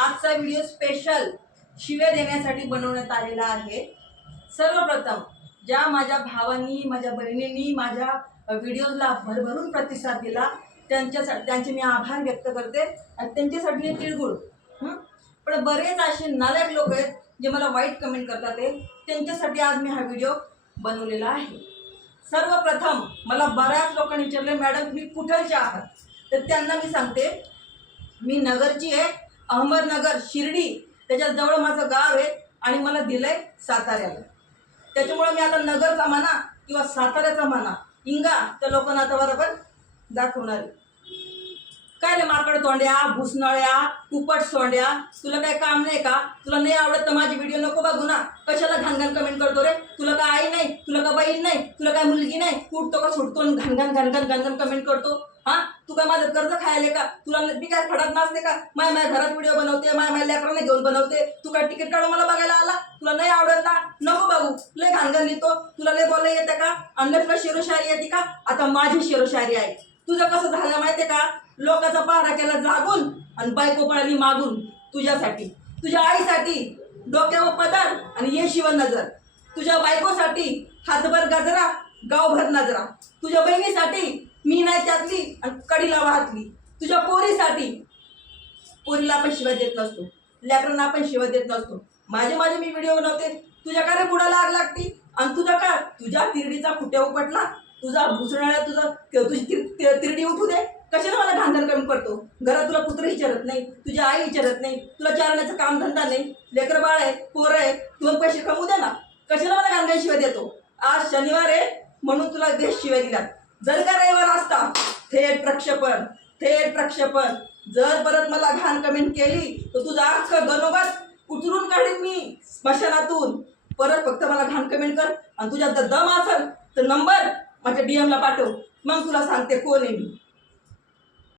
आजचा video special शिव्या देण्यासाठी बनवण्यात आलेला आहे। सर्वप्रथम ज्या माझ्या भावांनी माझ्या बहिणींनी माझ्या व्हिडिओला भरभरून प्रतिसाद दिला त्यांचे मी आभार व्यक्त करते आणि त्यांच्यासाठी हे तिळगुळ। पण बरेच असे नालायक लोक आहेत जे मला वाईट कमेंट करतात त्यांच्यासाठी आज मी हा व्हिडिओ बनवलेला आहे। सर्वप्रथम मला बऱ्याच लोकांनी विचारले मॅडम तुम्ही कुठलचे आहात, तर त्यांना मी सांगते मी नगरची आहे, अहमदनगर शिर्डी त्याच्या जवळ माझं गाव आहे आणि मला दिलंय साताऱ्याला। त्याच्यामुळे मी आता नगरचा म्हणा किंवा साताऱ्याचा म्हणा इंगा त्या लोकांना आता बरोबर दाखवणार। काय रे माकड तोंड्या, भुसनळ्या, कुपट सोंड्या, तुला काय काम नाही का? तुला नाही आवडत तर माझे व्हिडिओ नको बघू ना, कशाला घाणघाण कमेंट करतो रे? तुला काय आई नाही, तुला काय बहीण नाही, तुला काय मुलगी नाही, उठतो का सुटतो घाणघाण कमेंट करतो? तू काय माझं कर्ज खायले का? तुला मी काय खडात नाचते का? माझ्या घरात व्हिडिओ बनवते, माझ्या लेकरांना घेऊन बनवते, तू काय तिकीट काढून मला बघायला आला? तुला नाही आवडत ना, नको बघू, लय घाणघाण लिहितो, तुला लय बोलायला येते का? आणि तुला शेरोशायरी येते का? आता माझी शेरोशायरी आहे। तुझं कसं झालं माहितीये का? लोकांचा पहारा केला जागून आणि बायको पळाली मागून तुझ्यासाठी, तुझ्या आईसाठी डोक्यावर पदर आणि येशिवर नजर, तुझ्या बायकोसाठी हातभर गजरा गावभर नजरा, तुझ्या बहिणीसाठी मी नाही त्यातली आणि कडीला वाहतली, तुझ्या पोरीसाठी पोरीला आपण शिवाय देत नसतो, लेकरांना आपण शिवाय देत नसतो। माझे मी व्हिडिओ बनवते, तुझ्या का रे पुढं लाग लागती? आणि तुझा का तुझ्या तिरडीचा खुट्या उपटला, तुझा भुसणाऱ्या तुझी तिरडी उठू दे, कशाला मला घाणघाण कमी करतो? घरात तुला पुत्र विचारत नाही, तुझी आई विचारत नाही, तुला चारण्याचं काम धंदा नाही, लेकर बाळ आहे, पोरं आहे, तुला पैसे कमवू दे ना, कशाला मला घाणघाण शिवाय देतो? आज शनिवार आहे म्हणून तुला बेस्ट शिवाय दिला। जर का रविवार असता थेट प्रक्षेपण जर परत मला घाण कमेंट केली तर तुझा अख्खं गणोगत उचलून काढीन मी स्मशानातून। परत फक्त मला घाण कमेंट कर आणि तुझ्या दम असेल तर नंबर माझ्या DM ला पाठव, मग तुला सांगते कोण आहे मी।